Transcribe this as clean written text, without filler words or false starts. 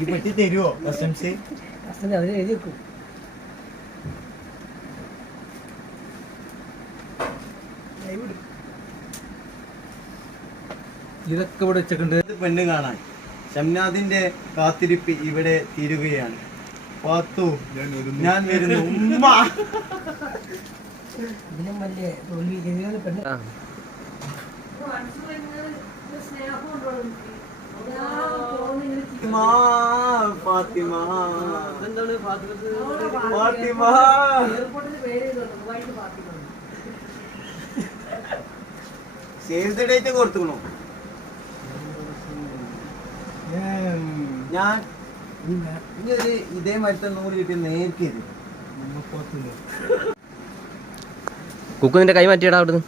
ഈ പെട്ടി തരുമോ കസ്റ്റംസ്? അവര് എഴുതി വെക്കും. ഇതൊക്കെ ഇവിടെ വെച്ചിട്ടുണ്ട്. പെണ്ണ് കാണാൻ ഷംനാദിന്റെ കാത്തിരിപ്പ് ഇവിടെ തീരുകയാണ്. പാത്തു ഞാൻ വരുന്നു. ഉമ്മ ഇതിനും വലിയ തോൽവി ഗതികൾ പെണ്ണ്. Fathima Fathima save the date കൊടുത്തുക്കണോ? ഞാൻ ഇനി ഒരു ഇതേ മരത്തെ 100 കിട്ടിയ നേരിട്ട് കുക്കു നിന്റെ കൈ മാറ്റിയടാ അവിടുന്ന്.